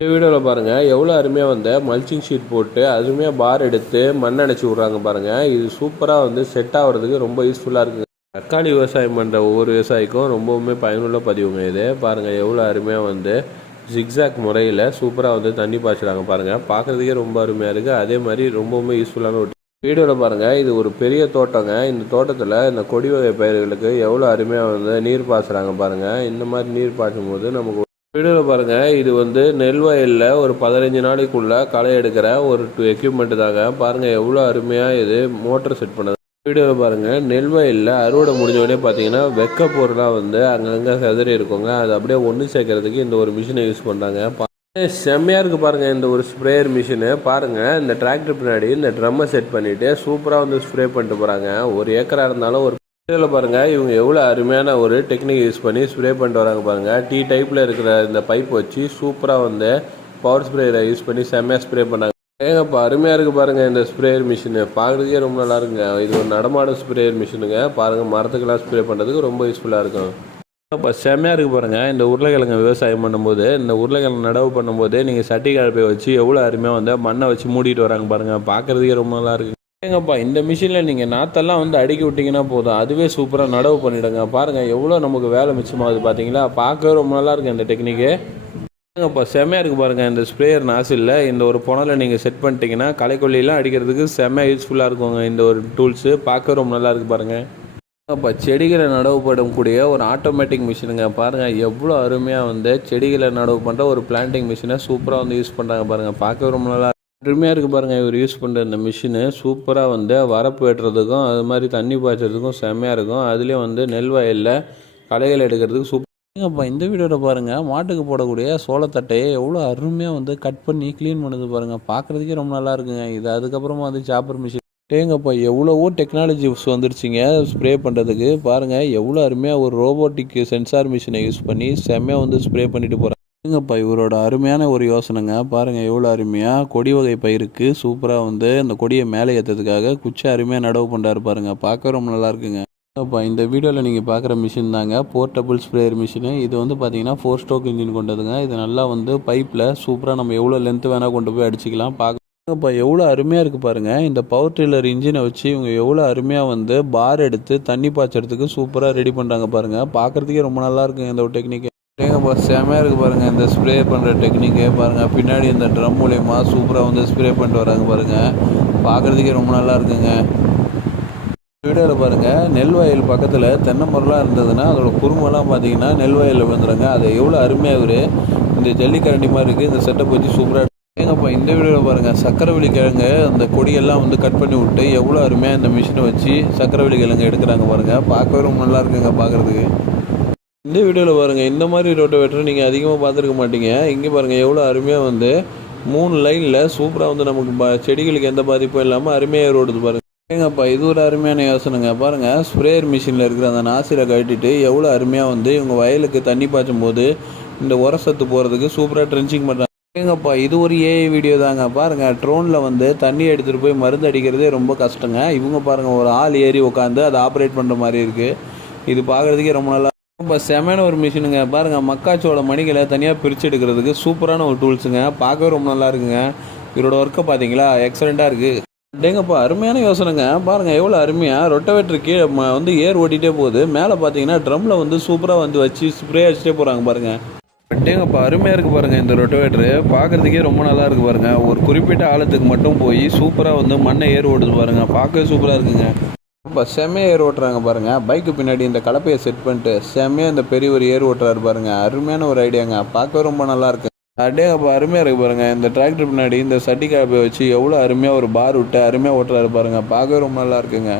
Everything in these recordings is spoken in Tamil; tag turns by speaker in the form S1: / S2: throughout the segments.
S1: இந்த வீடியோவில் பாருங்கள் எவ்வளோ அருமையாக வந்து மல்ச்சிங் ஷீட் போட்டு அருமையாக பார் எடுத்து மண் அணைச்சி விட்றாங்க பாருங்கள் இது சூப்பராக வந்து செட் ஆகிறதுக்கு ரொம்ப யூஸ்ஃபுல்லாக இருக்குங்க. தக்காளி விவசாயம் பண்ணுற ஒவ்வொரு விவசாயிக்கும் ரொம்பவுமே பயனுள்ள பதிவுங்க இது. பாருங்கள் எவ்வளோ அருமையாக வந்து ஜிக்ஸாக் முறையில் சூப்பராக வந்து தண்ணி பாய்ச்சுறாங்க பாருங்கள் பார்க்குறதுக்கே ரொம்ப அருமையாக இருக்குது அதே மாதிரி ரொம்பவுமே யூஸ்ஃபுல்லான ஒரு வீடியோவில் பாருங்கள் இது ஒரு பெரிய தோட்டங்க. இந்த தோட்டத்தில் இந்த கொடி வகை பயிர்களுக்கு எவ்வளோ அருமையாக வந்து நீர் பாய்ச்சுறாங்க பாருங்கள் இந்த மாதிரி நீர் பாய்ச்சும் போது நமக்கு வீடியோவில் பாருங்கள் இது வந்து நெல் வயலில் ஒரு பதினஞ்சு நாளைக்குள்ளே களை எடுக்கிற ஒரு எக்யூப்மெண்ட் தாங்க. பாருங்கள் எவ்வளோ அருமையாக இது மோட்டர் செட் பண்ணது. வீடியோவில் பாருங்கள் நெல் வயலில் அறுவடை முடிஞ்ச உடனே பார்த்தீங்கன்னா வெக்க பொருளாக வந்து அங்கங்கே செதறி இருக்குங்க. அது அப்படியே ஒன்று சேர்க்கறதுக்கு இந்த ஒரு மிஷினை யூஸ் பண்ணுறாங்க செம்மையாக இருக்குது பாருங்கள் இந்த ஒரு ஸ்ப்ரேயர் மிஷினு பாருங்கள் இந்த டிராக்டர் பின்னாடி இந்த ட்ரம்மை செட் பண்ணிவிட்டு சூப்பராக வந்து ஸ்ப்ரே பண்ணிட்டு போகிறாங்க ஒரு ஏக்கராக இருந்தாலும் ஒரு இதில் பாருங்கள் இவங்க எவ்வளோ அருமையான ஒரு டெக்னிக் யூஸ் பண்ணி ஸ்ப்ரே பண்ணிட்டு வராங்க பாருங்கள் டீ டைப்பில் இருக்கிற இந்த பைப் வச்சு சூப்பராக வந்து பவர் ஸ்ப்ரேயரை யூஸ் பண்ணி செம்மையாக ஸ்ப்ரே பண்ணாங்க. ஏங்கப்பா அருமையாக இருக்குது பாருங்கள் இந்த ஸ்ப்ரேயர் மிஷினு பார்க்குறதுக்கே ரொம்ப நல்லா இருக்குங்க. இது ஒரு நடமாடும் ஸ்ப்ரேயர் மிஷினுங்க பாருங்கள் மரத்துக்கெல்லாம் ஸ்ப்ரே பண்ணுறதுக்கு ரொம்ப யூஸ்ஃபுல்லாக இருக்கும். இப்போ செம்மையாக இருக்குது பாருங்கள் இந்த உருளைக்கிழங்கு விவசாயம் பண்ணும்போது இந்த உருளைக்கிழங்கு நடவு பண்ணும்போது நீங்கள் சட்டி கழப்பை வச்சு எவ்வளோ அருமையாக வந்து மண்ணை வச்சு மூடிட்டு வராங்க பாருங்கள் பார்க்குறதுக்கே ரொம்ப நல்லா இருக்குது ஏங்கப்பா இந்த மிஷினில் நீங்கள் நாத்தெல்லாம் வந்து அடுக்கி விட்டிங்கன்னா போதும். அதுவே சூப்பராக நடவு பண்ணிவிடுங்க பாருங்கள் எவ்வளோ நமக்கு வேலை மிச்சமாகுது பார்த்தீங்களா பார்க்கவே ரொம்ப நல்லாயிருக்கு இந்த டெக்னிக்கு ஏங்கப்பா செம்மையாக இருக்குது பாருங்கள் இந்த ஸ்ப்ரேயர் நாசிலில் இந்த ஒரு புனலை நீங்கள் செட் பண்ணிட்டீங்கன்னா களைக்கொல்லியெல்லாம் அடிக்கிறதுக்கு செம்மையாக யூஸ்ஃபுல்லாக இருக்குங்க இந்த ஒரு டூல்ஸு பார்க்க ரொம்ப நல்லா இருக்குது பாருங்கள் அப்போ செடிகளை நடவு பண்ணக்கூடிய ஒரு ஆட்டோமேட்டிக் மிஷினுங்க பாருங்கள் எவ்வளோ அருமையாக வந்து செடிகளை நடவு பண்ணுற ஒரு பிளான்டிங் மிஷினை சூப்பராக வந்து யூஸ் பண்ணுறாங்க பாருங்கள் பார்க்க ரொம்ப நல்லா அருமையாக இருக்குது பாருங்கள் இவர் யூஸ் பண்ணுற இந்த மிஷினு சூப்பராக வந்து வரப்பு வெட்டுறதுக்கும் அது மாதிரி தண்ணி பாய்ச்சறதுக்கும் செம்மையாக இருக்கும். அதுலேயும் வந்து நெல் வயலில் களைகள் எடுக்கிறதுக்கு சூப்பர் இந்த வீடியோவில் பாருங்கள் மாட்டுக்கு போடக்கூடிய சோளத்தட்டையை எவ்வளோ அருமையாக வந்து கட் பண்ணி க்ளீன் பண்ணுது பாருங்கள் பார்க்குறதுக்கே ரொம்ப நல்லா இருக்குங்க. இது அதுக்கப்புறமா வந்து சாப்பர் மிஷின் ஏங்கப்பா எவ்வளவோ டெக்னாலஜிஸ் வந்துருச்சுங்க ஸ்ப்ரே பண்ணுறதுக்கு பாருங்கள் எவ்வளோ அருமையாக ஒரு ரோபோட்டிக் சென்சார் மிஷினை யூஸ் பண்ணி செம்மையாக வந்து ஸ்ப்ரே பண்ணிட்டு போகிறாங்க இருங்கப்பா இவரோட அருமையான ஒரு யோசனைங்க. பாருங்கள் எவ்வளோ அருமையாக கொடி வகை பயிருக்கு சூப்பராக வந்து அந்த கொடியை மேலே ஏற்றதுக்காக குச்சி அருமையாக நடவு பண்ணுறாரு பாருங்க. பார்க்க ரொம்ப நல்லா இருக்குங்க. அப்பா இந்த வீடியோவில் நீங்கள் பார்க்குற மிஷின் தாங்க. போர்ட்டபுள் ஸ்ப்ரேயர் மிஷினு இது வந்து பார்த்தீங்கன்னா ஃபோர் ஸ்டோக் இன்ஜின் கொண்டதுங்க. இது நல்லா வந்து பைப்பில் சூப்பராக நம்ம எவ்வளோ லென்த் வேணால் கொண்டு போய் அடிச்சிக்கலாம். பார்க்கப்பா எவ்வளோ அருமையாக இருக்குது பாருங்கள் இந்த பவர் ட்ரில்லர் இன்ஜினை வச்சு இவங்க எவ்வளோ அருமையாக வந்து பார் எடுத்து தண்ணி பாய்ச்சறதுக்கு சூப்பராக ரெடி பண்ணுறாங்க பாருங்கள் பார்க்குறதுக்கே ரொம்ப நல்லா இருக்குங்க இந்த ஒரு டெக்னிக்கு ஏங்கப்பா செமையாக இருக்குது பாருங்கள் இந்த ஸ்ப்ரே பண்ணுற டெக்னிக்கே பாருங்கள் பின்னாடி இந்த ட்ரம் மூலயமா சூப்பராக வந்து ஸ்ப்ரே பண்ணிட்டு வராங்க பாருங்கள் பார்க்குறதுக்கே ரொம்ப நல்லா இருக்குங்க. வீடியோவில் பாருங்கள் நெல் வயல் பக்கத்தில் தென்னை மரம்லாம் இருந்ததுன்னா அதோட குறும்பெல்லாம் பார்த்தீங்கன்னா நெல் வயலில் விழுந்துருங்க. அது எவ்வளோ அருமையாக இவர் இந்த ஜல்லிக்கரண்டி மாதிரி இருக்குது இந்த செட்டப் வச்சு சூப்பராக ஏங்கப்பா இந்த வீடியோவில் பாருங்கள் சக்கரவள்ளி கிழங்கு அந்த கொடியெல்லாம் வந்து கட் பண்ணி விட்டு எவ்வளோ அருமையாக இந்த மிஷினை வச்சு சக்கரவள்ளி கிழங்கு எடுக்கிறாங்க பாருங்கள் பார்க்கவே ரொம்ப நல்லா இருக்குங்க பார்க்குறதுக்கு இந்த வீடியோவில் பாருங்கள் இந்த மாதிரி ரோட்டோவேட்டர் நீங்கள் அதிகமாக பார்த்துருக்க மாட்டீங்க. இங்கே பாருங்கள் எவ்வளோ அருமையாக வந்து மூணு லைனில் சூப்பராக வந்து நமக்கு செடிகளுக்கு எந்த பாதிப்பும் இல்லாமல் அருமையாக ரோடுது பாருங்கள் ஏங்கப்பா இது ஒரு அருமையான யோசனைங்க. பாருங்கள் ஸ்ப்ரேயர் மிஷினில் இருக்கிற அந்த நாசியில் கட்டிட்டு எவ்வளோ அருமையாக வந்து இவங்க வயலுக்கு தண்ணி பாய்ச்சும் போது இந்த உரசத்து போகிறதுக்கு சூப்பராக ட்ரென்ச்சிங் பண்ணுறாங்க ஏங்கப்பா இது ஒரு ஏஐ வீடியோ தாங்க. பாருங்கள் ட்ரோனில் வந்து தண்ணி எடுத்துகிட்டு போய் மருந்து அடிக்கிறதே ரொம்ப கஷ்டங்க. இவங்க பாருங்கள் ஒரு ஆள் ஏறி உட்காந்து அதை ஆப்ரேட் பண்ணுற மாதிரி இருக்குது இது பார்க்குறதுக்கே ரொம்ப நல்லா ரொம்ப செமையான ஒரு மிஷினுங்க. பாருங்கள் மக்காச்சோட மணிகளை தனியாக பிரித்து எடுக்கிறதுக்கு சூப்பரான ஒரு டூல்ஸுங்க. பார்க்கவே ரொம்ப நல்லா இருக்குங்க. இவரோட ஒர்க்கை பார்த்தீங்களா எக்ஸலண்ட்டாக இருக்குது டேங்கப்பா அருமையான யோசனைங்க. பாருங்கள் எவ்வளோ அருமையாக ரொட்டவேட்டர் கீழே வந்து ஏர் ஓட்டிகிட்டே போகுது. மேலே பார்த்தீங்கன்னா ட்ரம்மில் வந்து சூப்பராக வந்து வச்சு ஸ்ப்ரே அடிச்சிட்டே போகிறாங்க பாருங்கள் டேங்கப்பா அருமையாக இருக்குது பாருங்கள் இந்த ரொட்டவேட்டரு. பார்க்குறதுக்கே ரொம்ப நல்லா இருக்குது பாருங்கள் ஒரு குறிப்பிட்ட ஆழத்துக்கு மட்டும் போய் சூப்பராக வந்து மண்ணை ஏர் ஓடுது பாருங்கள் பார்க்கவே சூப்பராக இருக்குங்க. ரொம்ப செம்மையாக ஏர் ஓட்டுறாங்க பாருங்கள் பைக்கு பின்னாடி இந்த கலப்பையை செட் பண்ணிட்டு செம்மையாக இந்த பெரிய ஒரு ஏர் ஓட்டுறாரு பாருங்கள் அருமையான ஒரு ஐடியாங்க. பார்க்கவே ரொம்ப நல்லாயிருக்கு அப்படியே அப்போ அருமையாக இருக்குது பாருங்கள் இந்த டிராக்டர் பின்னாடி இந்த சட்டி கலப்பையை வச்சு எவ்வளோ அருமையாக ஒரு பார் விட்டு அருமையாக ஓட்டுறாரு பாருங்கள் பார்க்கவே ரொம்ப நல்லா இருக்குங்க.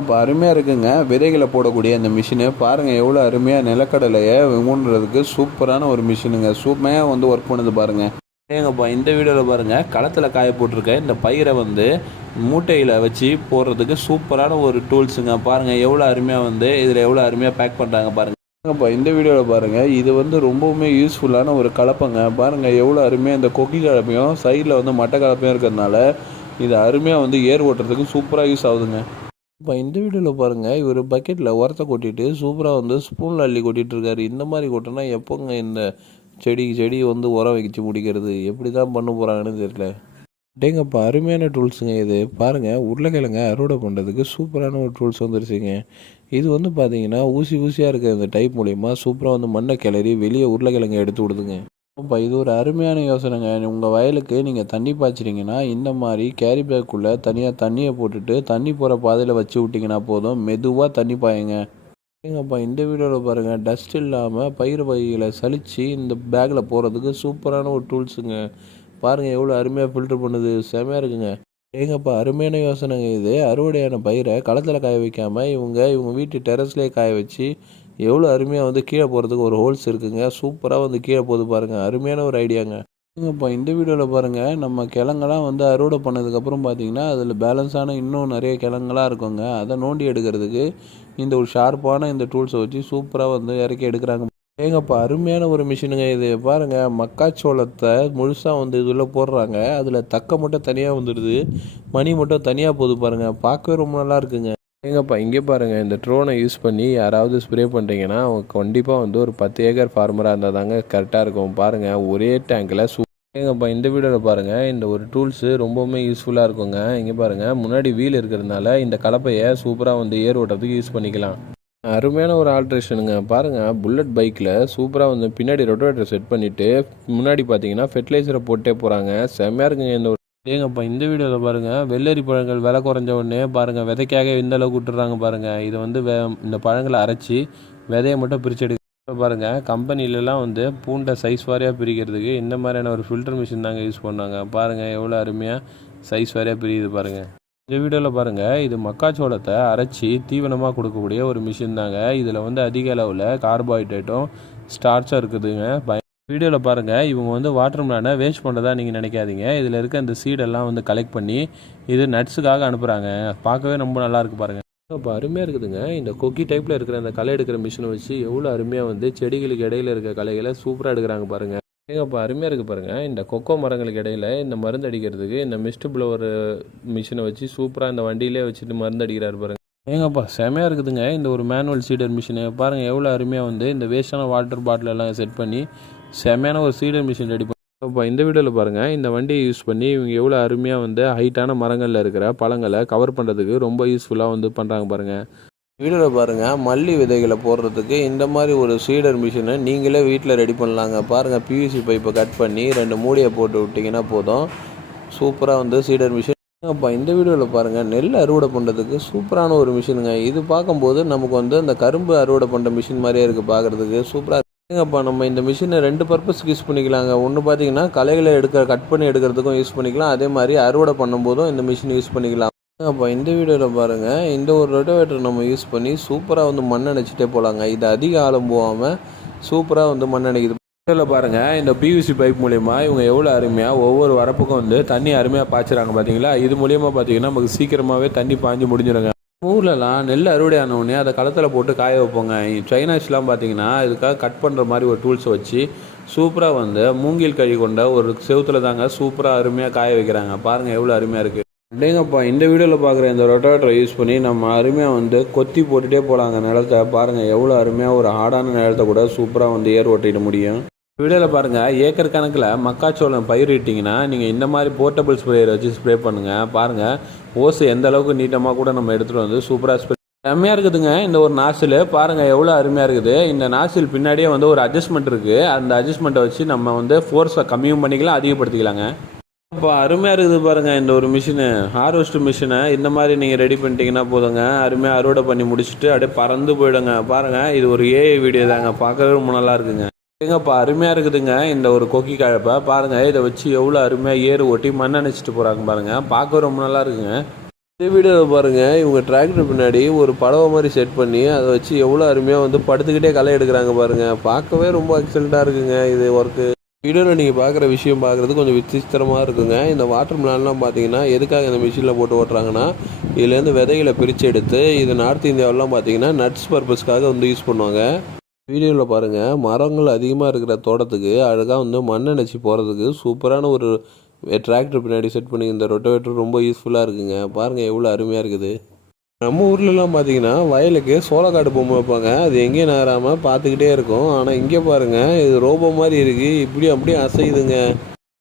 S1: இப்போ அருமையாக இருக்குங்க. விதைகளை போடக்கூடிய இந்த மிஷினு பாருங்கள் எவ்வளோ அருமையாக நிலக்கடலையை ஊண்டுறதுக்கு சூப்பரான ஒரு மிஷினுங்க சூப்பராக வந்து ஒர்க் பண்ணுது பாருங்கள் ஏங்கப்பா இந்த வீடியோவில் பாருங்கள் களத்தில் காய போட்டிருக்க இந்த பயிரை வந்து மூட்டையில் வச்சு போடுறதுக்கு சூப்பரான ஒரு டூல்ஸுங்க. பாருங்கள் எவ்வளோ அருமையாக வந்து இதில் எவ்வளோ அருமையாக பேக் பண்ணுறாங்க பாருங்கள் ஏங்கப்பா இந்த வீடியோவில் பாருங்கள் இது வந்து ரொம்பவுமே யூஸ்ஃபுல்லான ஒரு கலப்பைங்க. பாருங்கள் எவ்வளோ அருமையாக இந்த கொக்கி கலப்பையும் சைடில் வந்து மட்டை கலப்பையும் இருக்கிறதுனால இது அருமையாக வந்து ஏர் ஓட்டுறதுக்கு சூப்பராக யூஸ் ஆகுதுங்க. இப்போ இந்த வீடியோவில் பாருங்கள் இவர் பக்கெட்டில் உரத்தை கொட்டிட்டு சூப்பராக வந்து ஸ்பூனில் அள்ளி கொட்டிட்டு இருக்காரு. இந்த மாதிரி கொட்டினா எப்போங்க இந்த செடி செடி வந்து உரம் வச்சு முடிக்கிறது. எப்படி தான் பண்ண போகிறாங்கன்னு தெரியல. டேங்கப்பா அருமையான டூல்ஸுங்க இது. பாருங்கள் உருளைக்கிழங்க அறுவடை பண்ணுறதுக்கு சூப்பரான ஒரு டூல்ஸ் வந்துருச்சுங்க. இது வந்து பார்த்தீங்கன்னா ஊசி ஊசியாக இருக்கிற இந்த டைப் மூலிமா சூப்பராக வந்து மண்ணை கிளறி வெளியே உருளைக்கிழங்க எடுத்து விடுதுங்க. அப்பா இது ஒரு அருமையான யோசனைங்க. உங்கள் வயலுக்கு நீங்கள் தண்ணி பாய்ச்சிட்டிங்கன்னா இந்த மாதிரி கேரி பேக்குள்ளே தனியாக தண்ணியை போட்டுட்டு தண்ணி போகிற பாதையில் வச்சு விட்டிங்கன்னா போதும். மெதுவாக தண்ணி பாயுங்க. ஏங்கப்பா இந்த வீடியோவில் பாருங்கள் டஸ்ட் இல்லாமல் பயிர் வகைகளை சலித்து இந்த பேக்கில் போகிறதுக்கு சூப்பரான ஒரு டூல்ஸுங்க பாருங்கள் எவ்வளோ அருமையாக ஃபில்டர் பண்ணுது செமையாக இருக்குங்க. ஏங்கப்பா அருமையான யோசனைங்க இது. அறுவடையான பயிரை களத்தில் காய வைக்காமல் இவங்க இவங்க வீட்டு டெரஸ்லேயே காய வச்சு எவ்வளோ அருமையாக வந்து கீழே போகிறதுக்கு ஒரு ஹோல்ஸ் இருக்குங்க. சூப்பராக வந்து கீழே போகுது பாருங்கள் அருமையான ஒரு ஐடியாங்க இப்போ இந்த வீடியோவில் பாருங்கள் நம்ம கிழங்கெல்லாம் வந்து அறுவடை பண்ணதுக்கப்புறம் பார்த்தீங்கன்னா அதில் பேலன்ஸான இன்னும் நிறைய கிழங்கெல்லாம் இருக்குங்க. அதை நோண்டி எடுக்கிறதுக்கு இந்த ஒரு ஷார்ப்பான இந்த டூல்ஸை வச்சு சூப்பராக வந்து இறக்கி எடுக்கிறாங்க. ஏங்கப்பா அருமையான ஒரு மிஷினுங்க இது. பாருங்கள் மக்காச்சோளத்தை முழுசாக வந்து இதில் போடுறாங்க. அதில் தக்க மட்டும் தனியாக வந்துடுது. மணி மட்டும் தனியாக போகுது பாருங்க. பார்க்கவே ரொம்ப நல்லா இருக்குங்க. எங்கப்பா இங்கே பாருங்க இந்த ட்ரோனை யூஸ் பண்ணி யாராவது ஸ்ப்ரே பண்ணுறீங்கன்னா அவங்க கண்டிப்பாக வந்து ஒரு பத்து ஏக்கர் ஃபார்மராக இருந்தால் தாங்க கரெக்டாக இருக்கும். பாருங்கள் ஒரே டேங்கில் சூ ஏங்கப்பா இந்த வீடியோவில் பாருங்கள் இந்த ஒரு டூல்ஸு ரொம்பவுமே யூஸ்ஃபுல்லாக இருக்குங்க. இங்கே பாருங்கள் முன்னாடி வீல் இருக்கிறதுனால இந்த கலப்பையை சூப்பராக வந்து ஏர் ஓட்டுறதுக்கு யூஸ் பண்ணிக்கலாம். அருமையான ஒரு ஆல்ட்ரேஷனுங்க பாருங்கள் புல்லட் பைக்கில் சூப்பராக வந்து பின்னாடி ரொட்டோவேட்டர் செட் பண்ணிவிட்டு முன்னாடி பார்த்தீங்கன்னா ஃபெர்டிலைசரை போட்டே போகிறாங்க செம்மையாக இருக்குங்க இந்த ஏங்கப்பா இந்த வீடியோவில் பாருங்கள் வெள்ளரி பழங்கள் விலை குறைஞ்ச உடனே பாருங்கள் விதைக்காக இந்த அளவுக்கு விட்டுறாங்க பாருங்கள் இது வந்து வே இந்த பழங்களை அரைச்சி விதையை மட்டும் பிரித்து எடுக்க பாருங்கள் கம்பெனிலலாம் வந்து பூண்டை சைஸ் வாரியாக பிரிக்கிறதுக்கு இந்த மாதிரியான ஒரு ஃபில்டர் மிஷின் தாங்க யூஸ் பண்ணாங்க. பாருங்கள் எவ்வளோ அருமையாக சைஸ் வாரியாக பிரியுது பாருங்கள் இந்த வீடியோவில் பாருங்கள் இது மக்காச்சோளத்தை அரைச்சி தீவனமாக கொடுக்கக்கூடிய ஒரு மிஷின் தாங்க. இதில் வந்து அதிக அளவில் கார்போஹைட்ரேட்டும் ஸ்டார்ச்சும் இருக்குதுங்க. வீடியோவில் பாருங்கள் இவங்க வந்து வாட்டர் மிலானை வேஸ்ட் பண்ணுறதா நீங்கள் நினைக்காதீங்க. இதில் இருக்க இந்த சீடெல்லாம் வந்து கலெக்ட் பண்ணி இது நட்ஸுக்காக அனுப்புகிறாங்க பார்க்கவே ரொம்ப நல்லாயிருக்கு பாருங்கள் இப்போ அருமையாக இருக்குதுங்க. இந்த கொக்கி டைப்பில் இருக்கிற அந்த களை எடுக்கிற மிஷினை வச்சு எவ்வளோ அருமையாக வந்து செடிகளுக்கு இடையில இருக்க களைகளை சூப்பராக எடுக்கிறாங்க பாருங்கள் ஏங்கப்பா அருமையாக இருக்குது பாருங்கள் இந்த கொக்கோ மரங்களுக்கு இடையில் இந்த மருந்து அடிக்கிறதுக்கு இந்த மிஸ்ட் ப்ளவர் மிஷினை வச்சு சூப்பராக இந்த வண்டியிலே வச்சுட்டு மருந்து அடிக்கிறாரு பாருங்கள் ஏங்கப்பா செமையாக இருக்குதுங்க. இந்த ஒரு மேனுவல் சீடர் மிஷினு பாருங்கள் எவ்வளோ அருமையாக வந்து இந்த வேஸ்டான வாட்டர் பாட்டிலெல்லாம் செட் பண்ணி செமையான ஒரு சீடர் மிஷின் ரெடி இப்போ இந்த வீடியோவில் பாருங்கள் இந்த வண்டியை யூஸ் பண்ணி இவங்க எவ்வளோ அருமையாக வந்து ஹைட்டான மரங்களில் இருக்கிற பழங்களை கவர் பண்ணுறதுக்கு ரொம்ப யூஸ்ஃபுல்லாக வந்து பண்ணுறாங்க பாருங்கள் வீடியோவில் பாருங்கள் மல்லி விதைகளை போடுறதுக்கு இந்த மாதிரி ஒரு சீடர் மிஷினை நீங்களே வீட்டில் ரெடி பண்ணலாங்க. பாருங்கள் பிவிசி பைப்பை கட் பண்ணி ரெண்டு மூடியை போட்டு விட்டிங்கன்னா போதும். சூப்பராக வந்து சீடர் மிஷின் அப்போ இந்த வீடியோவில் பாருங்கள் நெல் அறுவடை பண்ணுறதுக்கு சூப்பரான ஒரு மிஷினுங்க இது பார்க்கும்போது நமக்கு வந்து அந்த கரும்பு அறுவடை பண்ணுற மிஷின் மாதிரியே இருக்குது பார்க்குறதுக்கு சூப்பராக ஏங்கப்பா நம்ம இந்த மிஷினை ரெண்டு பர்பஸ்க்கு யூஸ் பண்ணிக்கலாங்க. ஒன்று பார்த்தீங்கன்னா களைகளை எடுக்க கட் பண்ணி எடுக்கிறதுக்கும் யூஸ் பண்ணிக்கலாம். அதே மாதிரி அறுவடை பண்ணும்போதும் இந்த மிஷின் யூஸ் பண்ணிக்கலாம். ஏங்கப்பா இந்த வீடியோவில் பாருங்கள் இந்த ஒரு ரொட்டோவேட்டர் நம்ம யூஸ் பண்ணி சூப்பராக வந்து மண் அணைச்சிட்டே போகலாங்க இது அதிக ஆழம் போகாமல் சூப்பராக வந்து மண் அணைக்குது. வீடியோவில் பாருங்கள் இந்த பிவிசி பைப் மூலயமா இவங்க எவ்வளோ அருமையாக ஒவ்வொரு வரப்புக்கும் வந்து தண்ணி அருமையாக பாய்ச்சுறாங்க பார்த்தீங்களா இது மூலியமாக பார்த்தீங்கன்னா நமக்கு சீக்கிரமாகவே தண்ணி பாஞ்சு முடிஞ்சிடுங்க. ஊர்லலாம் நெல் அறுவடை ஆனவுடனே அதை களத்தில் போட்டு காய வைப்போங்க. சைனாஸ்லாம் பார்த்தீங்கன்னா இதுக்காக கட் பண்ணுற மாதிரி ஒரு டூல்ஸை வச்சு சூப்பராக வந்து மூங்கில் கழி கொண்ட ஒரு செவுத்துல தாங்க சூப்பராக அருமையாக காய வைக்கிறாங்க. பாருங்கள் எவ்வளோ அருமையாக இருக்குது அப்படிங்கப்பா இந்த வீடியோவில் பார்க்குற இந்த ரொட்டாட்டரை யூஸ் பண்ணி நம்ம அருமையாக வந்து கொத்தி போட்டுகிட்டே போகலாங்க நிலத்தை. பாருங்கள் எவ்வளோ அருமையாக ஒரு ஆடான நிலத்தை கூட சூப்பராக வந்து ஏர் ஓட்டிட முடியும். வீடியோவில் பாருங்கள் ஏக்கர் கணக்கில் மக்காச்சோளம் பயிரிட்டிங்கன்னா நீங்கள் இந்த மாதிரி போர்ட்டபிள் ஸ்ப்ரேயர் வச்சு ஸ்ப்ரே பண்ணுங்கள் பாருங்கள் ஓசு எந்த அளவுக்கு நீட்டமாக கூட நம்ம எடுத்துகிட்டு வந்து சூப்பராக ஸ்ப்ரே செம்மையாக இருக்குதுங்க. இந்த ஒரு நாசில் பாருங்கள் எவ்வளோ அருமையாக இருக்குது. இந்த நாசில் பின்னாடியே வந்து ஒரு அட்ஜஸ்ட்மெண்ட் இருக்குது அந்த அட்ஜஸ்ட்மெண்ட்டை வச்சு நம்ம வந்து ஃபோர்ஸை கம்மியும் பண்ணிக்கலாம் அதிகப்படுத்திக்கலாங்க. இப்போ அருமையாக இருக்குது பாருங்கள் இந்த ஒரு மிஷினு ஹார்வெஸ்ட் மிஷினை இந்த மாதிரி நீங்கள் ரெடி பண்ணிட்டீங்கன்னா போதுங்க. அருமையாக அறுவடை பண்ணி முடிச்சுட்டு அப்படியே பறந்து போயிடுங்க. பாருங்கள் இது ஒரு ஏஐ வீடியோ தாங்க. பார்க்கவே ரொம்ப நல்லா இருக்குங்க. எங்கப்பா அருமையாக இருக்குதுங்க இந்த ஒரு கொக்கி கழப்பை. பாருங்கள் இதை வச்சு எவ்வளோ அருமையாக ஏறு ஓட்டி மண் அணைச்சிட்டு போகிறாங்க பாருங்கள் பார்க்க ரொம்ப நல்லா இருக்குங்க. இந்த வீடியோவில் பாருங்கள் இவங்க டிராக்டர் பின்னாடி ஒரு படவை மாதிரி செட் பண்ணி அதை வச்சு எவ்வளோ அருமையாக வந்து படுத்துக்கிட்டே களை எடுக்கிறாங்க பாருங்கள் பார்க்கவே ரொம்ப எக்ஸலண்ட்டாக இருக்குங்க இது ஒர்க்கு வீடியோவில் நீங்கள் பார்க்குற விஷயம் பார்க்குறது கொஞ்சம் விசித்திரமாக இருக்குங்க. இந்த வாட்டர் மிலான்லாம் பார்த்தீங்கன்னா எதுக்காக இந்த மிஷினில் போட்டு ஓட்டுறாங்கன்னா இதுலேருந்து விதைகளை பிரித்து எடுத்து இது நார்த் இந்தியாவிலாம் பார்த்தீங்கன்னா நட்ஸ் பர்பஸ்க்காக வந்து யூஸ் பண்ணுவாங்க. வீடியோவில் பாருங்கள் மரங்கள் அதிகமாக இருக்கிற தோட்டத்துக்கு அழகாக வந்து மண் அணைச்சி போகிறதுக்கு சூப்பரான ஒரு டிராக்டர் பின்னாடி செட் பண்ணி இந்த ரொட்டோவேட்டர் ரொம்ப யூஸ்ஃபுல்லாக இருக்குங்க. பாருங்கள் எவ்வளோ அருமையாக இருக்குது. நம்ம ஊர்லலாம் பார்த்தீங்கன்னா வயலுக்கு சோளக்காடு பொம்மை வைப்பாங்க. அது எங்கேயும் நகராமல் பார்த்துக்கிட்டே இருக்கும். ஆனால் இங்கே பாருங்கள் இது ரோபோ மாதிரி இருக்குது இப்படி அப்படியே அசையுதுங்க.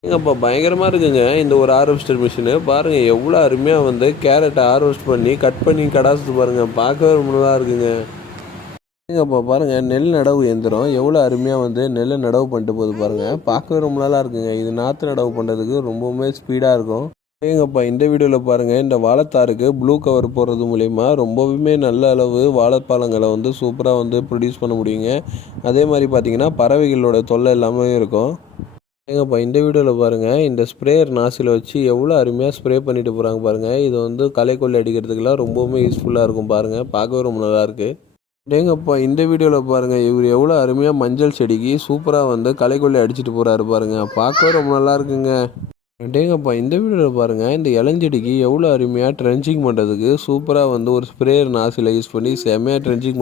S1: ஏங்கப்பா பயங்கரமாக இருக்குங்க இந்த ஒரு ஹார்வெஸ்டர் மிஷினு பாருங்கள் எவ்வளோ அருமையாக வந்து கேரட்டை ஹார்வெஸ்ட் பண்ணி கட் பண்ணி கடாசுது பாருங்கள் பார்க்கவே ரொம்ப நல்லா இருக்குங்க. ஏங்கப்பா பாருங்கள் நெல் நடவு இயந்திரம். எவ்வளோ அருமையாக வந்து நெல்லை நடவு பண்ணிட்டு போகுது பாருங்கள் பார்க்கவே ரொம்ப நல்லா இருக்குங்க. இது நாற்று நடவு பண்ணுறதுக்கு ரொம்பவுமே ஸ்பீடாக இருக்கும். ஏங்கப்பா இந்த வீடியோவில் பாருங்கள் இந்த வாழைத்தாருக்கு ப்ளூ கவர் போடுறது மூலிமா ரொம்பவுமே நல்ல அளவு வாழைப்பழங்களை வந்து சூப்பராக வந்து ப்ரொடியூஸ் பண்ண முடியுங்க. அதே மாதிரி பார்த்தீங்கன்னா பறவைகளோட தொல்லை எல்லாமே இருக்கும். ஏங்கப்பா இந்த வீடியோவில் பாருங்கள் இந்த ஸ்ப்ரேயர் நாசில் வச்சு எவ்வளோ அருமையாக ஸ்ப்ரே பண்ணிட்டு போகிறாங்க பாருங்கள் இது வந்து களை அடிக்கிறதுக்கெல்லாம் ரொம்பவுமே யூஸ்ஃபுல்லாக இருக்கும் பாருங்கள் பார்க்கவே ரொம்ப நல்லாயிருக்கு டேங்கப்பா இந்த வீடியோவில் பாருங்கள் இவர் எவ்வளோ அருமையாக மஞ்சள் செடிக்கு சூப்பராக வந்து களைக்கொல்லி அடிச்சுட்டு அடிச்சிட்டு போகிறாரு பாருங்கள் பார்க்கவே ரொம்ப நல்லா இருக்குங்க. டேங்கப்பா இந்த வீடியோவில் பாருங்கள் இந்த இளஞ்செடிக்கு எவ்வளோ அருமையாக ட்ரென்ச்சிங் பண்ணுறதுக்கு சூப்பராக வந்து ஒரு ஸ்ப்ரேயர் நாசில் யூஸ் பண்ணி செம்மையாக ட்ரென்ச்சிங்